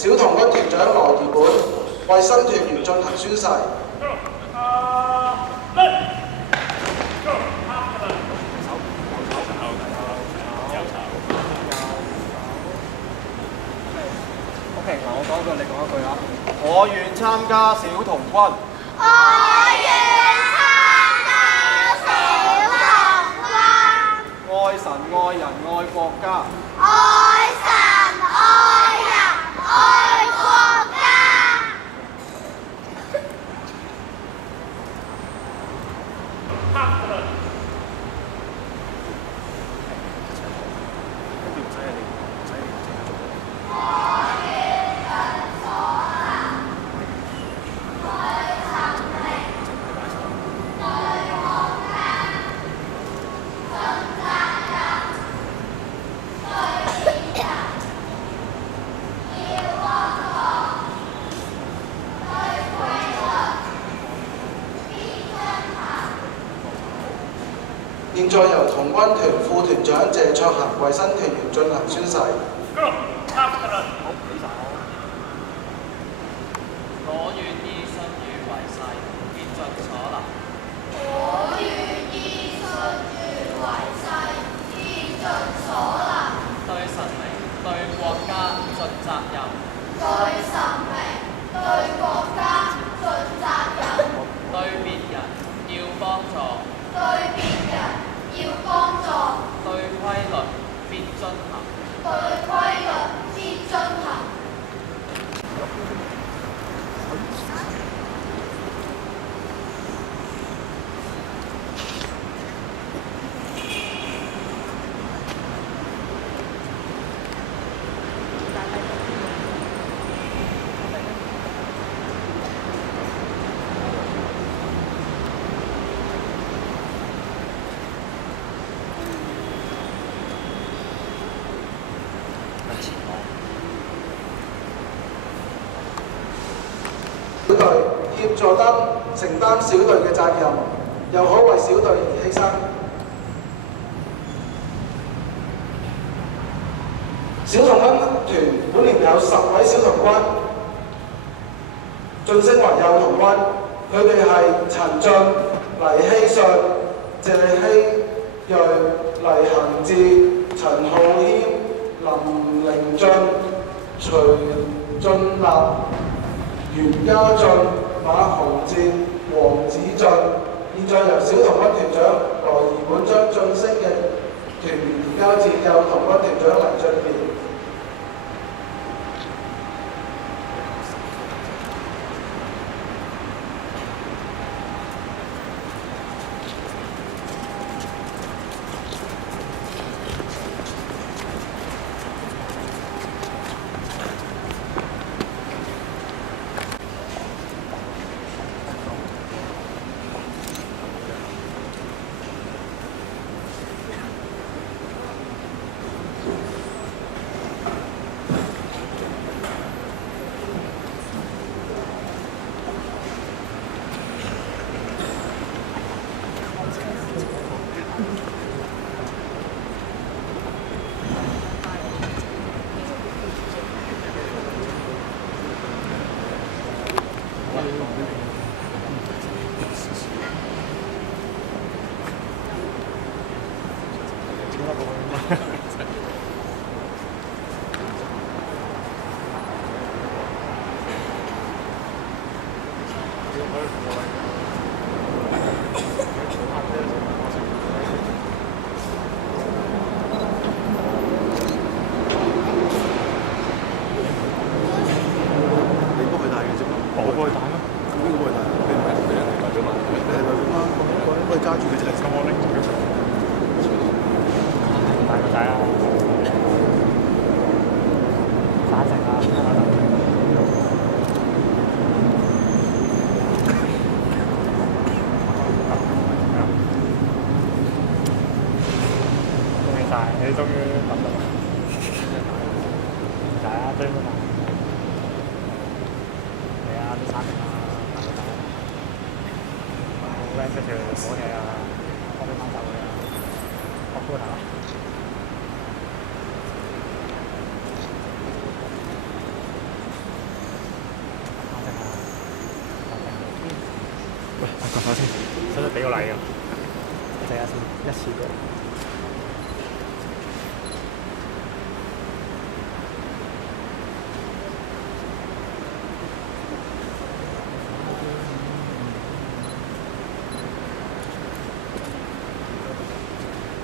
小童軍團長羅怡本為新團員進行宣誓。OK， 嗱，我講一句，你講一句啊！我願參加小童軍。我願參加小童軍。愛神愛人愛國家。愛神愛人愛國家。現在由童軍團副團長謝卓恒為新團員進行宣誓。我願以信譽為誓，竭盡所能。我願以信譽為誓，竭盡所能。對神明、對國家盡責任。對神明、對國家盡責任。對別人要幫助。對別人要幫助。對規律必遵行。對規律必遵行。小隊協助承擔小隊嘅責任，又可為小隊而犧牲。小童軍團本年有10位小童軍晉升為幼童軍，佢哋係陳俊、黎希信、謝希睿、黎恒志、陳浩謙、林凌俊、徐俊立、袁家俊、馬洪哲、黃子俊。現在由小童軍團長羅怡本將晉升嘅團員移交至幼童軍團長黎俊傑。你終於諗到啦，係啊，追到啦，係啊，啲產品啊，好靚出條火嘅啊，我哋幫手嘅啊，學高頭。我先，使唔使俾個禮啊？睇下先，一次過。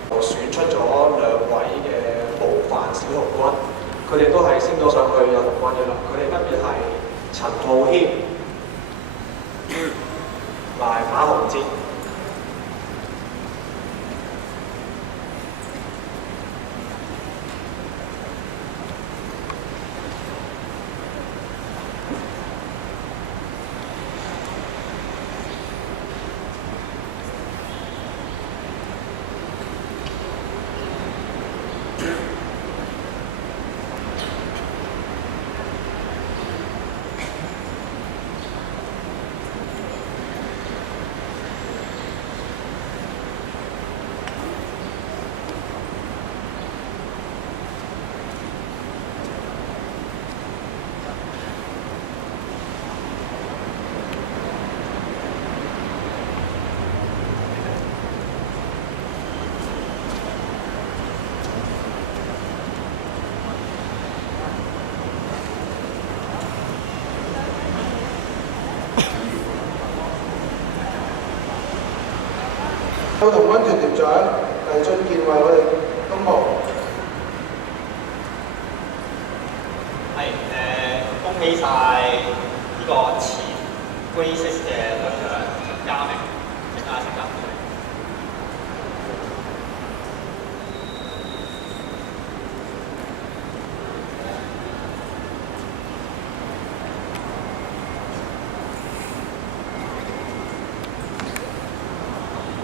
我選出咗2位嘅模範小童軍，佢哋都係升咗上去有童軍嘅啦。佢哋分別係陳浩軒、賴馬洪哲。有童軍團團長黎俊健為我哋公佈。恭喜晒呢個前 Grade 6嘅隊長陳家明。